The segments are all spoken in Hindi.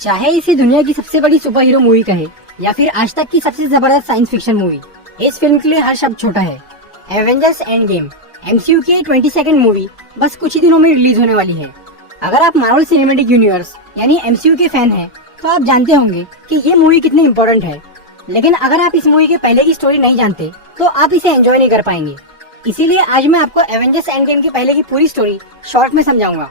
चाहे इसे दुनिया की सबसे बड़ी सुपर हीरो मूवी कहे या फिर आज तक की सबसे जबरदस्त साइंस फिक्शन मूवी, इस फिल्म के लिए हर शब्द छोटा है। एवेंजर्स एंड गेम एमसीयू की 22nd मूवी बस कुछ ही दिनों में रिलीज होने वाली है। अगर आप मार्वल सिनेमैटिक यूनिवर्स यानी एमसीयू के फैन हैं, तो आप जानते होंगे कि ये मूवी कितनी इम्पोर्टेंट है। लेकिन अगर आप इस मूवी के पहले की स्टोरी नहीं जानते, तो आप इसे एंजॉय नहीं कर पाएंगे। इसीलिए आज मैं आपको एवेंजर्स एंड गेम के पहले की पूरी स्टोरी शॉर्ट में समझाऊंगा।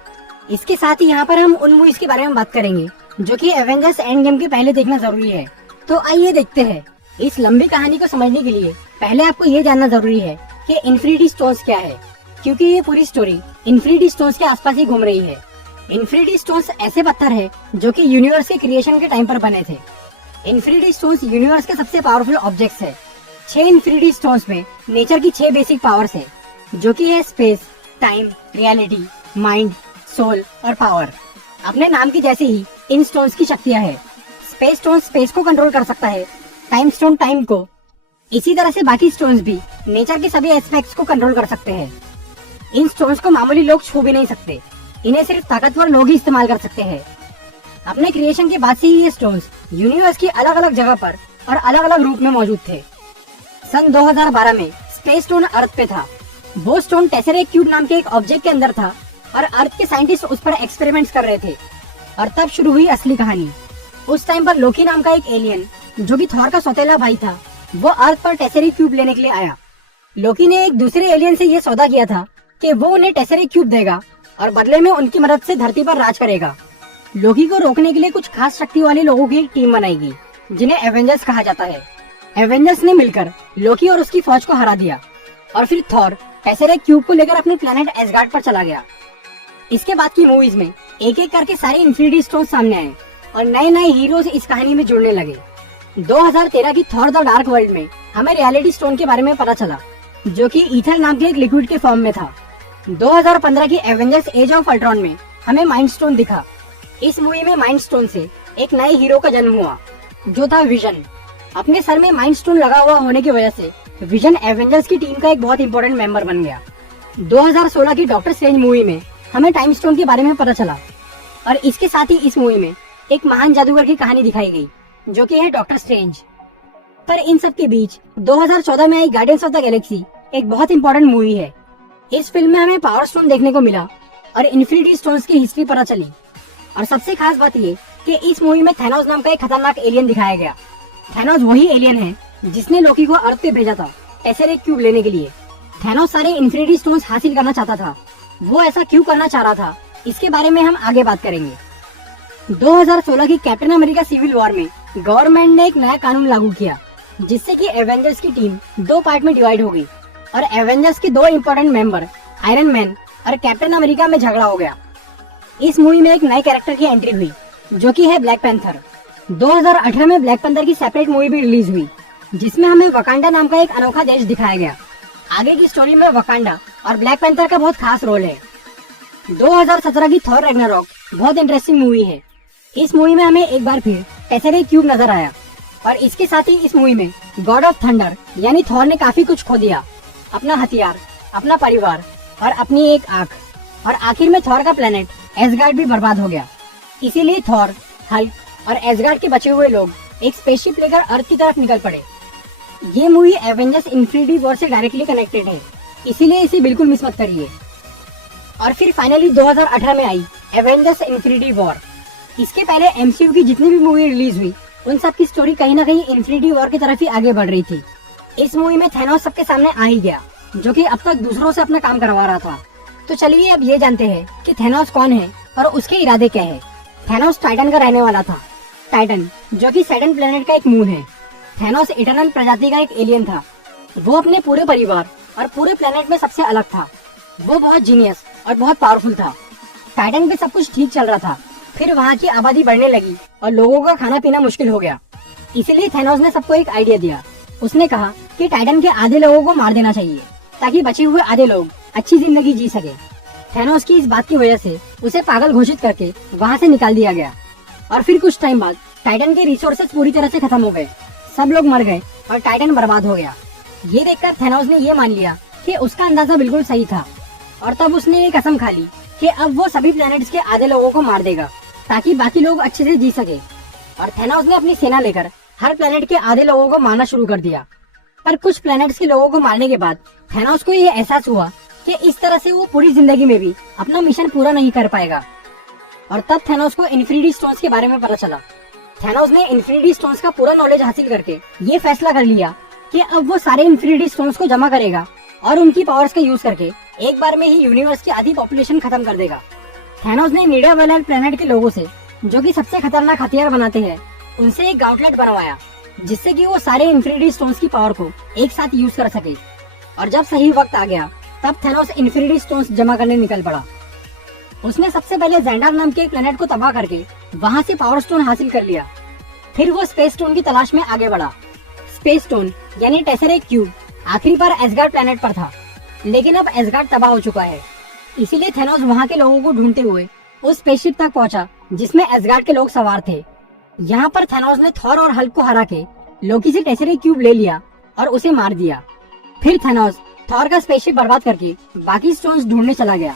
इसके साथ ही यहाँ पर हम उन मूवीज के बारे में बात करेंगे जो कि एवेंजर्स एंड गेम के पहले देखना जरूरी है। तो आइए देखते हैं। इस लंबी कहानी को समझने के लिए पहले आपको ये जानना जरूरी है कि इन्फिनिटी स्टोन्स क्या है, क्योंकि ये पूरी स्टोरी इन्फिनिटी स्टोन्स के आसपास ही घूम रही है। इन्फिनिटी स्टोन्स ऐसे पत्थर है जो कि यूनिवर्स के क्रिएशन के टाइम पर बने थे। इन्फिनिटी स्टोन्स यूनिवर्स के सबसे पावरफुल ऑब्जेक्ट्स है। 6 इन्फिनिटी स्टोन्स में नेचर की 6 बेसिक पावर्स है, जो कि है space, time, reality, mind, soul और पावर। अपने नाम की जैसे ही इन स्टोन्स की शक्तियां है। स्पेस स्टोन स्पेस को कंट्रोल कर सकता है, टाइम स्टोन टाइम को। इसी तरह से बाकी स्टोन्स भी नेचर के सभी एस्पेक्ट्स को कंट्रोल कर सकते हैं। इन स्टोन्स को मामूली लोग छू भी नहीं सकते, इन्हें सिर्फ ताकतवर लोग ही इस्तेमाल कर सकते हैं। अपने क्रिएशन के बाद से ही ये स्टोन्स यूनिवर्स की अलग अलग जगह पर और अलग अलग रूप में मौजूद थे। सन 2012 में स्पेस स्टोन अर्थ पे था। वो स्टोन टेसरेक्ट क्यूब नाम के एक ऑब्जेक्ट के अंदर था और अर्थ के साइंटिस्ट उस पर एक्सपेरिमेंट्स कर रहे थे। और तब शुरू हुई असली कहानी। उस टाइम पर लोकी नाम का एक एलियन, जो कि थॉर का सौतेला भाई था, वो अर्थ पर टेसरेक्ट क्यूब लेने के लिए आया। लोकी ने एक दूसरे एलियन से ये सौदा किया था कि वो उन्हें टेसरेक्ट क्यूब देगा और बदले में उनकी मदद से धरती पर राज करेगा। लोकी को रोकने के लिए कुछ खास शक्ति वाले लोगों की एक टीम बनाएगी, जिन्हें एवेंजर्स कहा जाता है। एवेंजर्स ने मिलकर लोकी और उसकी फौज को हरा दिया और फिर थॉर टेसरेक्ट क्यूब को लेकर अपने प्लेनेट एसगार्ड पर चला गया। इसके बाद की मूवीज में एक एक करके सारे इन्फिनिटी स्टोन सामने आए और नए नए हीरोज इस कहानी में जुड़ने लगे। 2013 की थॉर द डार्क वर्ल्ड में हमें रियलिटी स्टोन के बारे में पता चला, जो कि ईथर नाम के एक लिक्विड के फॉर्म में था। 2015 की एवेंजर्स एज ऑफ अल्ट्रॉन में हमें माइंड स्टोन दिखा। इस मूवी में माइंड स्टोन से एक नए हीरो का जन्म हुआ, जो था विजन। अपने सर में माइंड स्टोन लगा हुआ होने की वजह से विजन एवेंजर्स की टीम का एक बहुत इंपॉर्टेंट मेंबर बन गया। 2016 की डॉक्टर स्ट्रेंज मूवी में हमें टाइम स्टोन के बारे में पता चला और इसके साथ ही इस मूवी में एक महान जादूगर की कहानी दिखाई गई, जो कि है डॉक्टर स्ट्रेंज। पर इन सब के बीच 2014 में आई गार्डियंस ऑफ द गैलेक्सी एक बहुत इंपॉर्टेंट मूवी है। इस फिल्म में हमें पावर स्टोन देखने को मिला और इन्फिनिटी स्टोन्स की हिस्ट्री पता चली। और सबसे खास बात ये कि इस मूवी में थैनोस नाम का एक खतरनाक एलियन दिखाया गया। थैनोस वही एलियन है जिसने लोकी को अर्थ पे भेजा था टेसरेक्ट क्यूब लेने के लिए। थैनोस सारे इन्फिनिटी स्टोन्स हासिल करना चाहता था। वो ऐसा क्यों करना चाह रहा था, इसके बारे में हम आगे बात करेंगे। 2016 की कैप्टन अमेरिका सिविल वॉर में गवर्नमेंट ने एक नया कानून लागू किया, जिससे कि एवेंजर्स की टीम 2 पार्ट में डिवाइड हो गई और एवेंजर्स के 2 इम्पोर्टेंट मेंबर आयरन मैन और कैप्टन अमेरिका में झगड़ा हो गया। इस मूवी में एक नए कैरेक्टर की एंट्री हुई, जो कि है ब्लैक पैंथर। 2018 में ब्लैक पैंथर की सेपरेट मूवी भी रिलीज हुई, जिसमें हमें वकांडा नाम का एक अनोखा देश दिखाया गया। आगे की स्टोरी में वकांडा और ब्लैक पैंथर का बहुत खास रोल है। 2017 की थॉर रैग्नारोक बहुत इंटरेस्टिंग मूवी है। इस मूवी में हमें एक बार फिर टेसरेक्ट क्यूब नजर आया और इसके साथ ही इस मूवी में गॉड ऑफ थंडर यानी थॉर ने काफी कुछ खो दिया, अपना हथियार, अपना परिवार और अपनी एक आंख। और आखिर में थॉर का प्लेनेट एसगार्ड भी बर्बाद हो गया। इसीलिए थॉर, हल्क और एसगार्ड के बचे हुए लोग एक स्पेसशिप लेकर अर्थ की तरफ निकल पड़े। ये मूवी एवेंजर्स इन्फिनिटी वॉर से डायरेक्टली कनेक्टेड है, इसीलिए इसे बिल्कुल मिस मत करिए। और फिर फाइनली 2018 में आई एवेंजर्स इन्फिनिटी वॉर। इसके पहले एमसीयू की जितनी भी मूवी रिलीज हुई, उन सब की स्टोरी कहीं ना कहीं इन्फिनिटी वॉर की तरफ ही आगे बढ़ रही थी। इस मूवी में थैनोस सबके सामने आ ही गया, जो कि अब तक दूसरों से अपना काम करवा रहा था। तो चलिए अब ये जानते हैं कि थैनोस कौन है और उसके इरादे क्या है। थैनोस टाइटन का रहने वाला था। टाइटन, जो कि सैटर्न प्लेनेट का एक मून है। थैनोस इटर्नल प्रजाति का एक एलियन था। वो अपने पूरे परिवार और पूरे प्लेनेट में सबसे अलग था। वो बहुत जीनियस और बहुत पावरफुल था। टाइटन पे सब कुछ ठीक चल रहा था, फिर वहाँ की आबादी बढ़ने लगी और लोगों का खाना पीना मुश्किल हो गया। इसीलिए थैनोस ने सबको एक आइडिया दिया। उसने कहा कि टाइटन के आधे लोगों को मार देना चाहिए, ताकि बचे हुए आधे लोग अच्छी जिंदगी जी सके। थैनोस की इस बात की वजह से उसे पागल घोषित करके वहाँ से निकाल दिया गया। और फिर कुछ टाइम बाद टाइटन के रिसोर्सेज पूरी तरह से खत्म हो गए, सब लोग मर गए और टाइटन बर्बाद हो गया। ये देखकर थैनोस ने ये मान लिया कि उसका अंदाजा बिल्कुल सही था और तब उसने ये कसम खा ली कि अब वो सभी प्लैनेट्स के आधे लोगों को मार देगा। ताकि बाकी लोग अच्छे से जी सके। और थैनोस ने अपनी सेना लेकर हर प्लेनेट के आधे लोगों को मारना शुरू कर दिया। पर कुछ प्लेनेट्स के लोगों को मारने के बाद थैनोस को ये एहसास हुआ कि इस तरह से वो पूरी जिंदगी में भी अपना मिशन पूरा नहीं कर पाएगा। और तब थैनोस को इन्फिनिटी स्टोन्स के बारे में पता चला। थैनोस ने इन्फिनिटी स्टोन्स का पूरा नॉलेज हासिल करके ये फैसला कर लिया कि अब वो सारे इन्फिनिटी स्टोन्स को जमा करेगा और उनकी पावर्स का यूज करके एक बार में ही यूनिवर्स की आधी पॉपुलेशन खत्म कर देगा। थैनोस ने नीडा वेलर प्लेनेट के लोगों से, जो कि सबसे खतरनाक हथियार बनाते हैं, उनसे एक गाउटलेट बनवाया जिससे कि वो सारे इन्फिनिटी स्टोन्स की पावर को एक साथ यूज कर सके। और जब सही वक्त आ गया तब थैनोस इन्फिनिटी स्टोन्स जमा करने निकल पड़ा। उसने सबसे पहले ज़ेंडार नाम के एक प्लेनेट को तबाह करके वहां से पावर स्टोन हासिल कर लिया। फिर वो स्पेस स्टोन की तलाश में आगे बढ़ा। स्पेस स्टोन यानी टेसरेक्ट क्यूब आखिरी बार एसगार्ड प्लेनेट पर था, लेकिन अब एसगार्ड तबाह हो चुका है। इसीलिए थैनोस वहां के लोगों को ढूंढते हुए उस स्पेसशिप तक पहुंचा जिसमें एसगार्ड के लोग सवार थे। यहाँ पर थैनोस ने थॉर और हल्क को हरा के लोकी से टेसरेक्ट क्यूब ले लिया और उसे मार दिया। फिर थैनोस थॉर का स्पेसशिप बर्बाद करके बाकी स्टोन्स ढूंढने चला गया।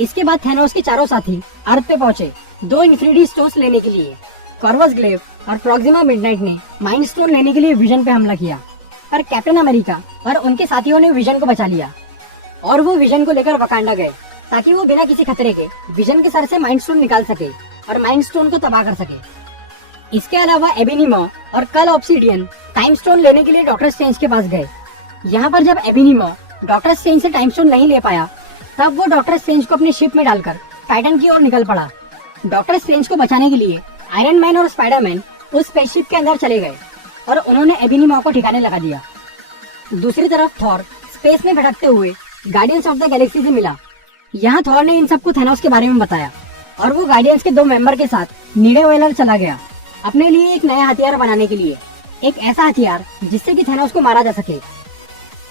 इसके बाद थैनोस के चारों साथी अर्थ पे पहुंचे 2 इन्फिनिटी स्टोन्स लेने के लिए। कॉर्वस ग्लेव और प्रॉक्सिमा मिडनाइट ने माइंड स्टोन लेने के लिए विजन पे हमला किया, पर कैप्टन अमेरिका और उनके साथियों ने विजन को बचा लिया और वो विजन को लेकर वकांडा गए ताकि वो बिना किसी खतरे के विजन के सर से माइंड स्टोन निकाल सके और माइंड स्टोन को तबाह कर सके। इसके अलावा एबिनिमा और कल ऑब्सिडियन टाइम स्टोन लेने के लिए डॉक्टर स्ट्रेंज के पास गए। यहाँ पर जब एबिनिमा डॉक्टर स्ट्रेंज से टाइम स्टोन नहीं ले पाया तब वो डॉक्टर स्ट्रेंज को अपनी शिप में डालकर टाइटन की ओर निकल पड़ा। डॉक्टर स्ट्रेंज को बचाने के लिए आयरन मैन और स्पाइडरमैन उस स्पेसशिप के अंदर चले गए और उन्होंने एबिनिमा को ठिकाने लगा दिया। दूसरी तरफ थॉर स्पेस में भटकते हुए गार्डियंस ऑफ द गैलेक्सी से मिला। यहाँ थॉर ने इन सबको थैनोस के बारे में बताया और वो गार्डियंस के 2 मेंबर के साथ नीडा वेलर चला गया अपने लिए एक नया हथियार बनाने के लिए, एक ऐसा हथियार जिससे कि थैनोस को मारा जा सके।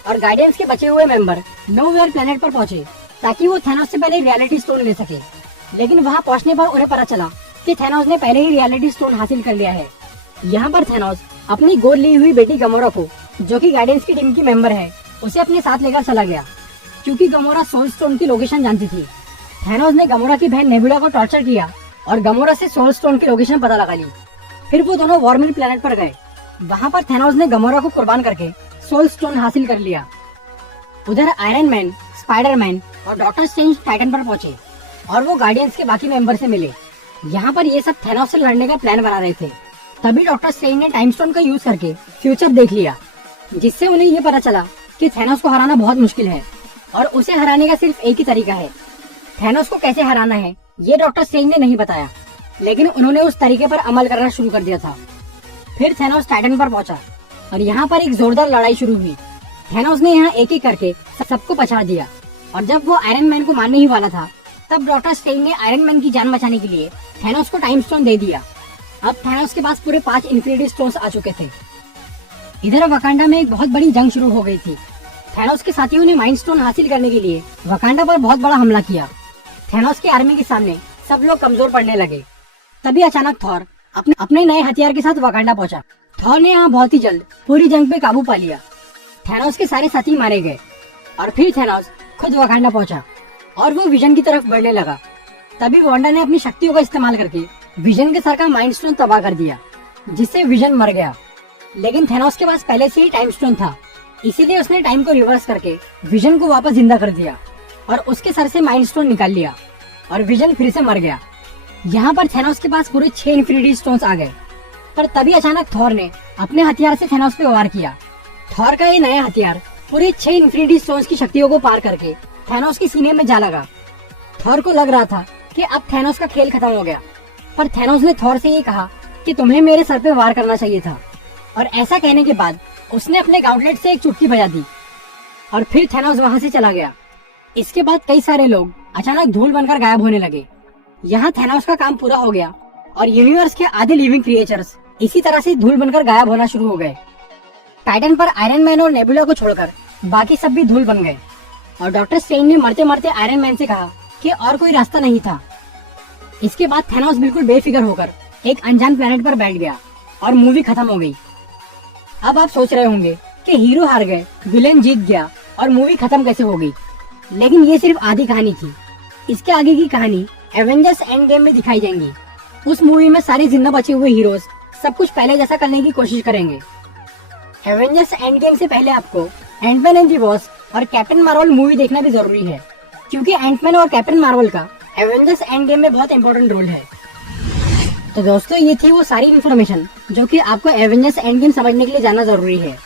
और गार्डियंस के बचे हुए मेंबर नोवेयर प्लेनेट पर पहुंचे ताकि वो थैनोस से पहले रियलिटी स्टोन ले सके। लेकिन वहां पहुंचने पर उन्हें पता चला कि थैनोस ने पहले ही रियलिटी स्टोन हासिल कर लिया है। यहाँ पर थैनोस अपनी गोद ली हुई बेटी गमोरा को, जो कि गार्डियंस की टीम की मेंबर है, उसे अपने साथ लेकर चला गया क्योंकि गमोरा सोल स्टोन की लोकेशन जानती थी। थैनोस ने गमोरा की बहन नेबुला को टॉर्चर किया और गमोरा से सोल स्टोन की लोकेशन पता लगा ली। फिर वो दोनों वॉर्मिल प्लेनेट पर गए। वहाँ पर थैनोस ने गमोरा को कुर्बान करके सोल स्टोन हासिल कर लिया। उधर आयरन मैन, स्पाइडरमैन और डॉक्टर स्ट्रेंज टाइटन पर पहुंचे और वो गार्डियंस के बाकी मेंबर से मिले। यहाँ पर ये सब थैनोस से लड़ने का प्लान बना रहे थे। तभी डॉक्टर स्ट्रेंज ने टाइम स्टोन का यूज करके फ्यूचर देख लिया, जिससे उन्हें ये पता चला कि थैनोस को हराना बहुत मुश्किल है और उसे हराने का सिर्फ एक ही तरीका है। थैनोस को कैसे हराना है ये डॉक्टर स्ट्रेंज ने नहीं बताया, लेकिन उन्होंने उस तरीके पर अमल करना शुरू कर दिया था। फिर थैनोस टाइटन पर पहुंचा और यहाँ पर एक जोरदार लड़ाई शुरू हुई। थैनोस ने यहाँ एक एक करके सबको पछाड़ दिया और जब वो आयरन मैन को मारने ही वाला था तब डॉक्टर स्ट्रेंज ने आयरन मैन की जान बचाने के लिए थैनोस को टाइम स्टोन दे दिया। अब थैनोस के पास पूरे 5 इन्फिनिटी स्टोन्स आ चुके थे। इधर वकांडा में एक बहुत बड़ी जंग शुरू हो गई थी। थैनोस के साथियों ने माइंड स्टोन हासिल करने के लिए वकांडा पर बहुत बड़ा हमला किया। थैनोस की आर्मी के सामने सब लोग कमजोर पड़ने लगे। तभी अचानक थॉर अपने नए हथियार के साथ वकांडा पहुंचा। थॉर ने यहाँ बहुत ही जल्द पूरी जंग पे काबू पा लिया। थैनोस के सारे साथी मारे गए और फिर थैनोस खुद वकांडा पहुंचा और वो विजन की तरफ बढ़ने लगा। तभी वांडा ने अपनी शक्तियों का इस्तेमाल करके विजन के सर का माइंड स्टोन तबाह कर दिया, जिससे विजन मर गया। लेकिन थैनोस के पास पहले से ही टाइम स्टोन था, इसीलिए उसने टाइम को रिवर्स करके विजन को वापस जिंदा कर दिया और उसके सर से माइंड स्टोन निकाल लिया और विजन फिर से मर गया। यहाँ पर थैनोस के पास पूरे 6 इन्फिनिटी स्टोन्स आ गए। पर तभी अचानक थॉर ने अपने हथियार से थैनोस पे वार किया। थॉर का ये नया हथियार पूरे 6 इन्फिनिटी स्टोन्स की शक्तियों को पार करके थैनोस के सीने में जा लगा। थॉर को लग रहा था कि अब थैनोस का खेल खत्म हो गया, पर थैनोस ने थॉर से ये कहा कि तुम्हें मेरे सर पे वार करना चाहिए था। और ऐसा कहने के बाद उसने अपने गाउंटलेट से एक चुटकी बजा दी और फिर थैनोस वहां से चला गया। इसके बाद कई सारे लोग अचानक धूल बनकर गायब होने लगे। यहाँ थैनोस का काम पूरा हो गया और यूनिवर्स के आधे लिविंग क्रिएचर्स इसी तरह से धूल बनकर गायब होना शुरू हो गए। टाइटन पर आयरन मैन और नेबुला को छोड़कर बाकी सब भी धूल बन गए और डॉक्टर स्ट्रेंज ने मरते मरते आयरन मैन से कहा कि और कोई रास्ता नहीं था। इसके बाद थैनोस बिल्कुल बेफिक्र होकर एक अनजान प्लेनेट पर बैठ गया और मूवी खत्म हो गई। अब आप सोच रहे होंगे कि हीरो हार गए, विलेन जीत गया और मूवी खत्म कैसे हो गई, लेकिन ये सिर्फ आधी कहानी थी। इसके आगे की कहानी एवेंजर्स एंड गेम में दिखाई जाएंगी। उस मूवी में सारे जिंदा बचे हुए हीरोज सब कुछ पहले जैसा करने की कोशिश करेंगे। एवेंजर्स एंड गेम से पहले आपको एंटमैन एंड दी वॉस्प और कैप्टन मार्वल मूवी देखना भी जरूरी है, क्योंकि एंटमैन और कैप्टन मार्वल का एवेंजर्स एंड गेम में बहुत इंपॉर्टेंट रोल है। तो दोस्तों, ये थी वो सारी इन्फॉर्मेशन जो कि आपको एवेंजर्स एंड गेम समझने के लिए जानना जरूरी है।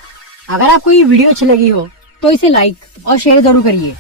अगर आपको ये वीडियो अच्छी लगी हो तो इसे लाइक और शेयर जरूर करिए।